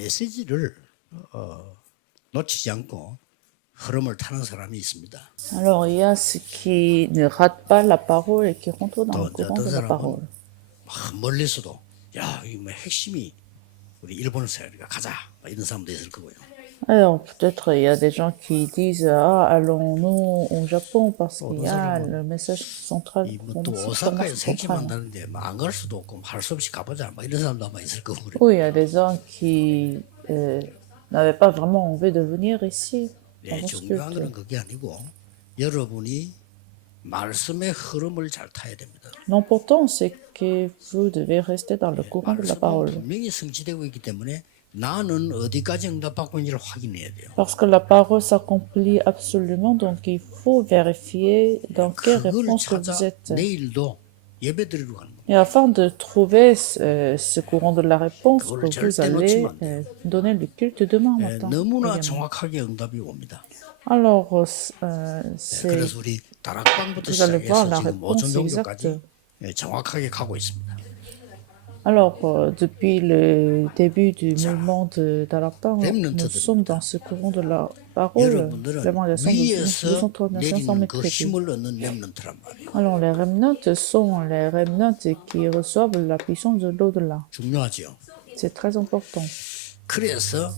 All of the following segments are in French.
메시지를 놓치지 않고 흐름을 타는 사람이 있습니다. Alors, il y a ceux qui ne ratent pas la parole et qui rentrent dans 또 le 이제 courant 어떤 de la parole. 사람은 막 멀리서도 야, 이 뭐 핵심이 우리 일본 사회가 가자 이런 사람도 있을 거고요. Alors, peut-être il y a des gens qui disent ah, allons-nous au Japon parce qu'il y a le message central 또 central. 오사카에서 핵심한다는데 안 갈 수도 없고 할 수 없이 가보자 막 이런 사람도 아마 있을 거고 그래. Oui, il y a des gens qui n'avaient pas vraiment envie de venir ici. 네, 중요한 거는 그게 아니고 여러분이 말씀의 흐름을 잘 타야 됩니다. L'important, c'est que vous devez rester dans le courant de la 말씀은 parole. 분명히 성취되고 있기 때문에 나는 어디까지 응답받고 있는지를 확인해야 돼요. Parce que la parole s'accomplit absolument, donc il faut vérifier dans quelle 그걸 réponse que 찾아 vous êtes. 내일도 예배 드리러 가는 거예요. Et afin de trouver ce courant de la réponse, que 그걸 vous 절대 allez 놓치면 안 돼요. donner le culte demain matin. 너무나 également. 정확하게 응답이 옵니다. Alors, 그래서 우리 다락방부터 vous allez voir 시작해서 la 지금 모든 réponse 종교까지 exacte. 정확하게 가고 있습니다. Alors, depuis le début du mouvement de Dalartin, nous sommes dans ce courant de la parole. 여러분들은 L'évangélisation de 위에서 239 내리는 그 mètres. 힘을 얻는 렘넌트란 말이에요. Alors, les remnants sont les remnants qui reçoivent la puissance de l'au-delà. 중요하죠. C'est très important. 그래서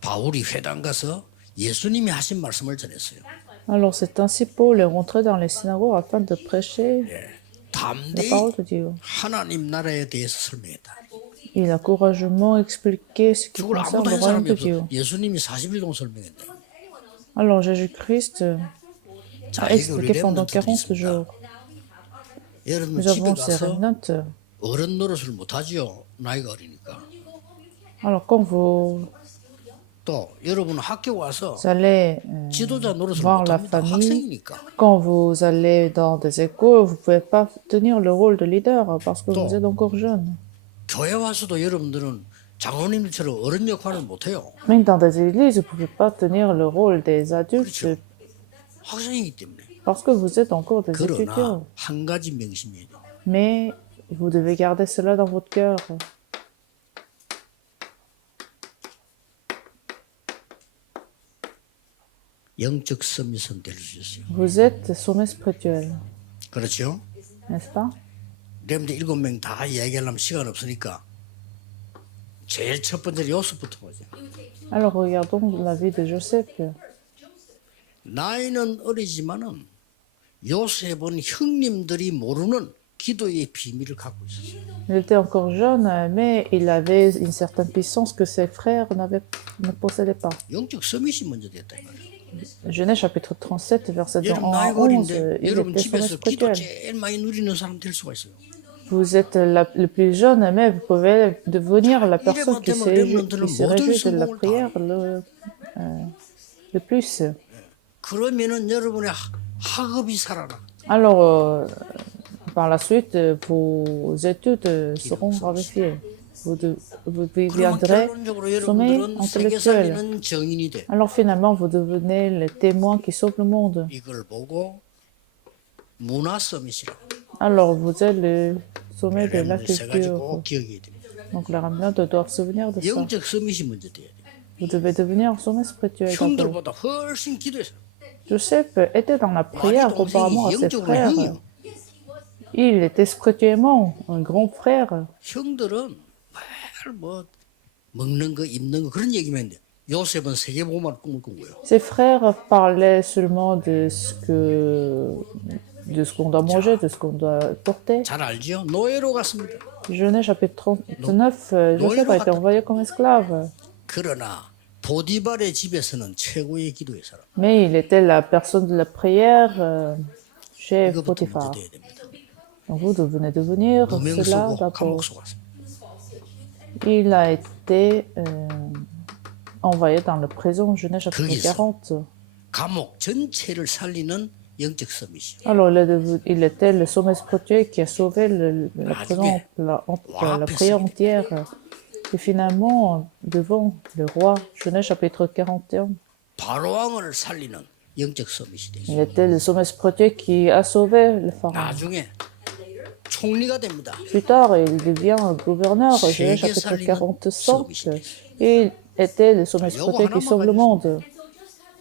바울이 회당 가서 예수님이 하신 말씀을 전했어요. Alors, c'est ainsi Paul est rentré dans les synagogues afin de prêcher la 담대히 parole de Dieu. 하나님 나라에 대해서 설명했다. Il a courageusement expliqué ce qui 그걸 concerne 아무도 le 한 royaume 사람이 de Dieu. 없어. 예수님이 40일 동안 설명했대. Alors, Jésus-Christ 자, a 이게 우리 expliqué pendant 렘넌트들이 40 있습니다. jours. 여러분 Nous 집에 avons ces 가서 remnants. 어른 노릇을 못하지요. 나이가 어리니까. Alors, quand vous 또 여러분 학교 와서 allez 지도자 노릇을 voir la 못합니다. famille, 학생이니까. quand vous allez dans des écoles, vous ne pouvez pas tenir le rôle de leader parce que vous êtes encore jeune. 교회 와서도 여러분들은 장로님들처럼 어른 역할을 못해요. Même dans des églises, vous ne pouvez pas tenir le rôle des adultes 학생이기 때문에. parce que vous êtes encore des 그러나 étudiants. 한 가지 명심해야 돼요. Mais vous devez garder cela dans votre cœur. 영적 서밋은 될 수 있어요. Vous êtes sommet spirituel, 그렇죠? n'est-ce pas? 여러분들 7명 다 이야기하려면 시간 없으니까 제일 첫 번째 요셉부터 보죠. Alors regardons la vie de Joseph. 나이는 어리지만은 요셉은 형님들이 모르는 기도의 비밀을 갖고 있었어요. Il était encore jeune, mais il avait une certaine puissance que ses frères ne possédaient pas. 영적 서밋이 먼저 됐단 말이에요. Genèse chapitre 37, verset 2 여러분 à 나이가 11, 어린데 il 여러분 était sommet 집에서 기도 spirituel. 제일 많이 누리는 사람 될 수가 있어요. Vous êtes le plus jeune, mais vous pouvez devenir la personne qui se réjouit de la prière le plus. 그러면은 여러분의 학업이 살아나. Alors, par la suite, vos études seront raréfiées. Vous 그러면 deviendrez 결론적으로 sommet 여러분들은 세계 intellectuel. 살리는 정인이 돼. Alors finalement, vous devenez le témoin qui sauve le monde. 이걸 보고 문화 서밋이라고. Alors vous êtes le sommet de la 여러분 세 가지 culture. 꼭 기억해야 됩니다. Donc les remnants doivent se souvenir de ça. 영적 서밋이 먼저 돼야 돼. Vous devez devenir sommet spirituel. d'abord. 형들보다 훨씬 기도해서. Joseph était dans la prière 동생이 comparément à ses 영적으로 frères. 형이요. Il était spirituellement un grand frère. 형들은 매일 뭐 먹는 거 입는 거 그런 얘기만 했는데 요셉은 세계복음을 꿈을 꾼 거예요. Ses frères parlaient seulement de ce qu'on doit manger, de ce qu'on doit porter. 잘 알죠? 노예로 갔습니다. Genèse chapitre 39, Joseph a été envoyé comme esclave. 그러나 보디발의 집에서는 최고의 기도의 사람. Mais il était la personne de la prière chez 이거부터 먼저 Potiphar. 돼야 됩니다. Donc vous devenez devenir 누명 cela 쓰고 d'abord. 감옥 속았어요. Il a été envoyé dans la prison, Genèse chapitre 거기서 40. 감옥 전체를 살리는 영적 서밋이. Alors il était le sommet spirituel qui a sauvé la prison, la prière entière. Et finalement, devant le roi, Genèse chapitre 41, 바로 왕을 살리는 영적 서밋이 il 되죠. était le sommet spirituel qui a sauvé le pharaon. 나중에 총리가 됩니다. Plus tard, il devient gouverneur. Chez Genèse chapitre Salomon, 45. Et il était le sommet spirituel qui sauve le monde.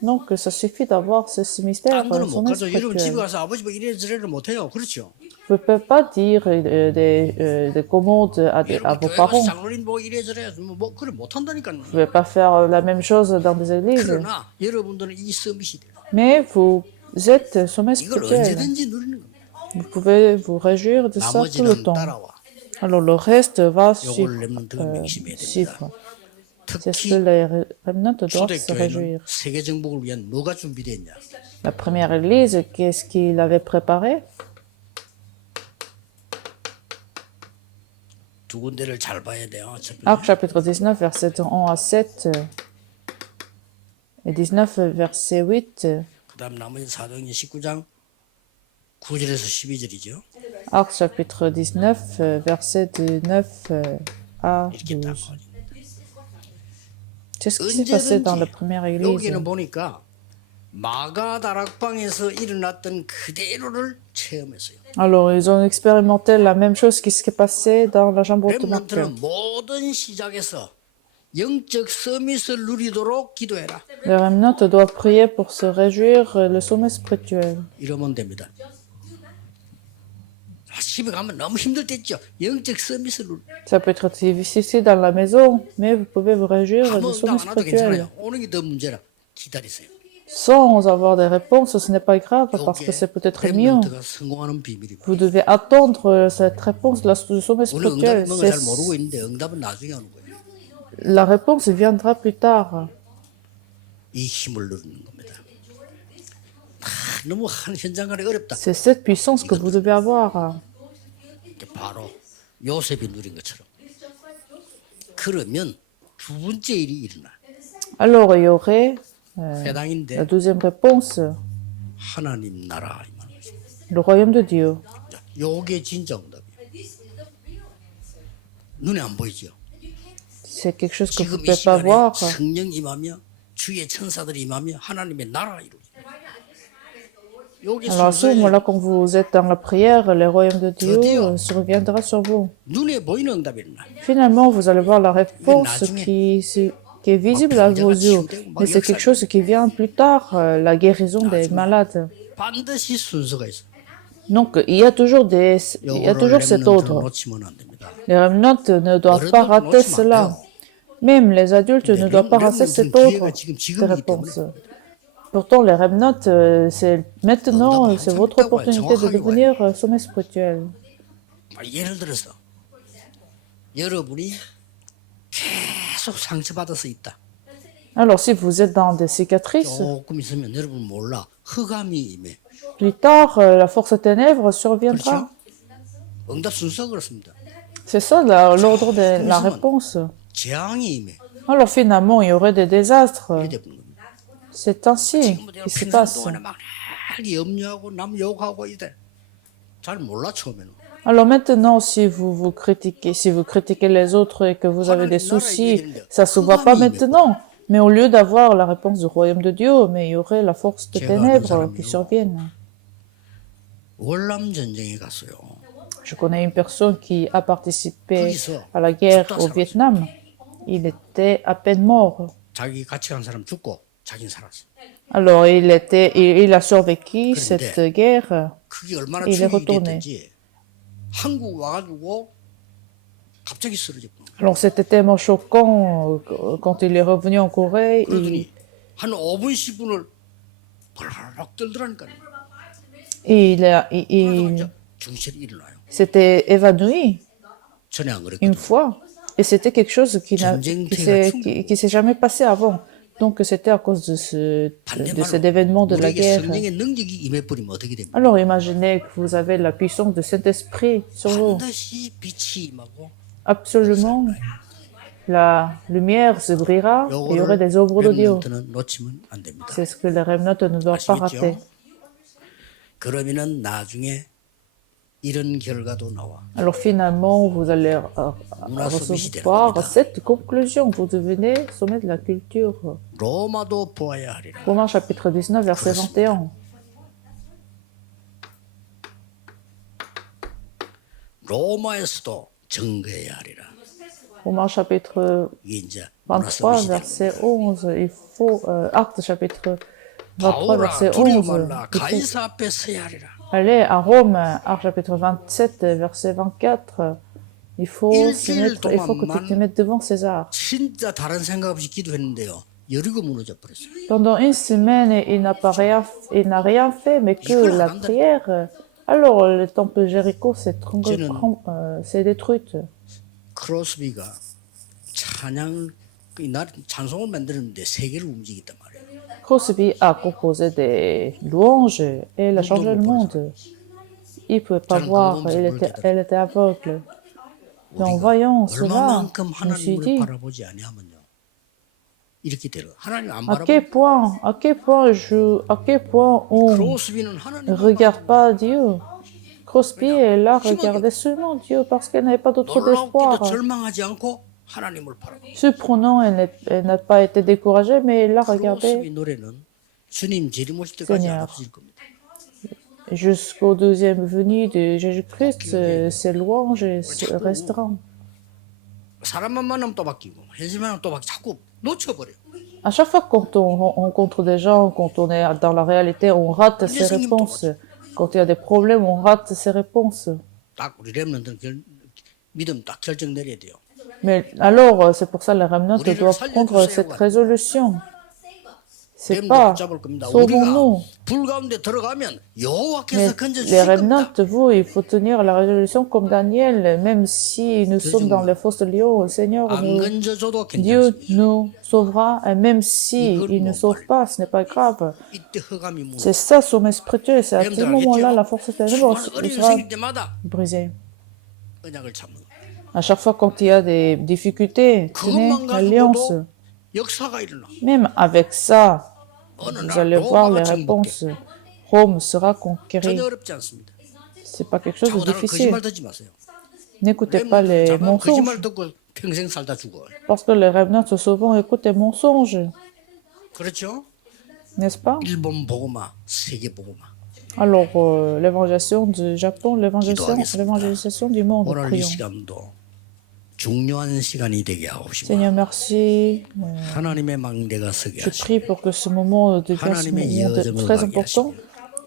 Donc, ça suffit d'avoir ce mystère, 딴 거는 못 sommet 가르쳐. 여러분 집에 spirituel. 가서 아버지 뭐 이래저래를 못해요. 그렇죠? Vous ne pouvez pas dire des commandes à 여러분 vos 교회 가서 parents. 장로님 뭐 이래저래 뭐 그걸 못한다니까요. Vous ne pouvez pas faire la même chose dans des églises. 그러나 여러분들은 이 서밋이 돼요. Mais vous êtes sommet 이걸 spirituel. 언제든지 누리는 겁니다. Vous pouvez vous réjouir de ça tout le 나머지는 temps. 따라와. Alors le reste va 요걸 렘넌트 명심해야 suivre. 됩니다. C'est ce 특히 que les remnants doivent se 초대교회는 réjouir. 세계 정복을 위한 뭐가 준비됐냐? La première église, qu'est-ce qu'il avait préparé? 두 군데를 잘 봐야 돼요. Actes chapitre 19, verset 1 à 7 et 19, verset 8. 그다음 나머지 사도행전 19장 9절에서 12절이죠. Actes chapitre 19, verset de 9 à 이렇게 딱 12. 나옵니다. C'est ce qui s'est passé dans la 언제든지 première église. 여기는 보니까 마가 다락방에서 일어났던 그대로를 체험했어요. Alors, ils ont expérimenté la même chose qui s'est passé dans la chambre de Marc. 렘넌트는 모든 시작에서 영적 서밋을 누리도록 기도해라. Les remnants doivent prier pour se réjouir le sommet spirituel. 이러면 됩니다. 집에 가면 너무 힘들 때 있죠. 영적 서밋을 누리. Ça peut être difficile dans la maison, mais vous pouvez vous réjouir 아무 du sommet 응답 안 와도 spirituel. 괜찮아요. 오는 게 더 문제라. 기다리세요. Sans avoir des réponses, ce n'est pas grave parce que c'est peut-être mieux. 렘넌트가 성공하는 비밀입니다. Vous devez attendre cette réponse du sommet 우리는 spirituel. 응답 뭔가 잘 모르고 있는데 응답은 나중에 오는 거예요. La réponse viendra plus tard. 이 힘을 누리는 겁니다. 너무 한 현장간에 어렵다. C'est cette puissance que vous devez avoir. 바로 요셉이 누린 것처럼. 그러면 두 번째 일이 일어나. Alors, il y aurait la 회당인데 deuxième réponse, 하나님 나라 이 말이죠. le royaume de Dieu. 요게 진짜 응답이에요. 눈에 안 보이죠. C'est quelque chose que vous 지금 ne 이 pouvez pas 시간에 voir. 성령 임하며 주의 천사들이 임하며 하나님의 나라 이루어져. 요게 Alors à ce 순서예요. moment-là, quand vous êtes dans la prière, le royaume de Dieu surviendra sur vous. 눈에 보이는 응답이 일어나. Finalement, vous allez voir la réponse qui est visible à vos yeux. Mais c'est quelque chose qui vient plus tard, la guérison des malades. 반드시 순서가 있어. Donc, il y a toujours cet ordre. 놓치면 안 됩니다. Les remnants ne doivent pas rater cela. Même les adultes ne doivent pas rater cet ordre de réponse. Pourtant, les remnants, c'est maintenant, c'est votre opportunité de devenir sommet spirituel. 예를 들어서 여러분이 계속 상처받아서 있다. Alors, si vous êtes dans des cicatrices, 조금 있으면 여러분 몰라 흑암이 임해. plus tard, la force ténèbres surviendra. 그렇죠? 응답 순서가 그렇습니다. C'est ça l'ordre de la réponse. 재앙이 임해. Alors, finalement, il y aurait des désastres. 이렇게 되는 겁니다. C'est ainsi 지금 qui se 평생 passe. 동안에 막 염려하고 남 욕하고 이래. 잘 몰라 처음에는. Alors maintenant, si vous critiquez les autres et que vous avez des soucis, ça se voit pas maintenant. Mais au lieu d'avoir la réponse du royaume de Dieu, mais il y aurait la force de ténèbres qui surviennent. 월남 전쟁에 갔어요. Je connais une personne qui a participé à la guerre au Vietnam. Il était à peine mort. 자기 같이 간 사람 죽고 자기는 살았어. Alors il a survécu cette guerre. 그게 얼마나 Il est 충격이 retourné. 됐든지 한국 와가지고 갑자기 쓰러졌구나. Alors c'était tellement choquant quand il est revenu en Corée. 그러더니 한 5분 10분을 벌벌 떨더라니까요. Il 중실이 일어나요. s'était évanoui 전에 안 une 그랬거든요. fois. Et c'était quelque chose qui s'est jamais passé avant. Donc c'était à cause de cet événement de la 우리에게 guerre. 성령의 능력이 임해버리면 어떻게 됩니까? Alors imaginez que vous avez la puissance de Saint-Esprit sur vous. 반드시 빛이 임하고 Absolument. La lumière se brillera et il y aurait des œuvres de Dieu. 렘넌트는 놓치면 안 됩니다. C'est ce que les remnants ne doivent pas rater. 그러면은 나중에 이런 결과도 나와. Alors finalement, vous allez recevoir cette conclusion. Vous devenez sommet de la culture. 로마도 보아야 하리라. Romains chapitre 19, verset 21. 로마에서도 증거해야 하리라. Romains chapitre 이게 이제 23, 문화성이 verset 11, il faut, Actes chapitre 23, 바울아 verset 두려워 11, 말라. il faut 가이사 앞에 서야 하리라. aller à Rome, Actes chapitre 27, verset 24, il faut il faut que tu te mettes devant César. 진짜 다른 생각 없이 기도했는데요. 여리고 무너져 버렸어요. Pendant une semaine, il n'a rien fait, mais que la prière. Alors, le temple de Jéricho s'est détruite. 크로스비가 찬송을 만드는데 세계를 움직였단 말이에요. Crosby a composé des louanges et il a changé le monde. Il ne pouvait pas voir, elle était aveugle. Et en voyant cela, 얼마만큼 je me suis 하나님을 dit, 바라보지 아니하면요. 이렇게 되는 하나님 안 à quel 바라보면 point on 크로스비는 ne 하나님 regarde pas Dieu. Crosby, elle a regardé seulement Dieu parce qu'elle n'avait pas d'autre espoir. 놀랍게도 절망하지 않고 하나님을 바라보. Surprenant, elle n'a pas été découragée, mais elle a 크로스비 regardé 노래는 주님 재림오실 때까지 안 없어질 겁니다. jusqu'au deuxième venue de Jésus-Christ. Ses louanges resteront. 사람만 만나면 또 바뀌고 현실만 하면 또 바뀌고 자꾸 놓쳐버려요. À chaque fois quand on rencontre des gens, quand on est dans la réalité, on rate ses réponses. Quand il y a des problèmes, on rate ses réponses. 딱 우리 렘넌트는 믿음 딱 결정 내려야 돼요. Mais alors, c'est pour ça que les remnants doivent prendre cette résolution. C'est pas 붙잡을 겁니다. sauvons-nous. 우리가 불 가운데 들어가면 Mais 여호와께서 건져 les 주실 remnants, 겁니다. vous, il faut tenir la résolution comme Daniel, même si nous sommes dans les fosses de lions, le Seigneur, 안 건져줘도 Dieu 괜찮습니다. nous sauvera, et même si il ne sauve pas, ce n'est pas grave. 이때 흑암이 무너. C'est ça, sommet spirituel, c'est à ce moment-là, la force éternelle 어려움이 sera 생길 때마다 brisée. 언약을 잡는 거예요. À chaque fois quand il y a des difficultés, tenez 그것만 l'alliance. 가지고도 역사가 일어나. Même avec ça, 어느 vous 날 allez voir les 로마가 정복돼. réponses. Rome sera conquérie. 전혀 어렵지 않습니다. C'est pas quelque chose 자꾸 de 다른 difficile. 거짓말 듣지 마세요. N'écoutez pas les 자만 mensonges, 거짓말 듣고 평생 살다 죽어. parce que les revenants souvent écoutent des mensonges, 그렇죠? n'est-ce pas? 일본 보고마, 세계 보고마. Alors, l'évangélisation du Japon, l'évangélisation du monde, 오늘 이 prions. 시간도 중요한 시간이 되게 하옵시고 Seigneur, merci. 하나님의 망대가 서게 Je 하시고 prie pour que ce moment devienne ce moment très important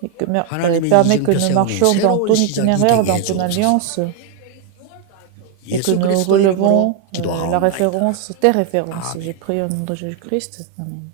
et que permet que nous marchions dans ton itinéraire, dans ton alliance et que 예수 nous 그리스도 relevons 이름으로 la 기도하옵나이다. référence, tes références. J'ai prié au nom de Jésus-Christ. Amen.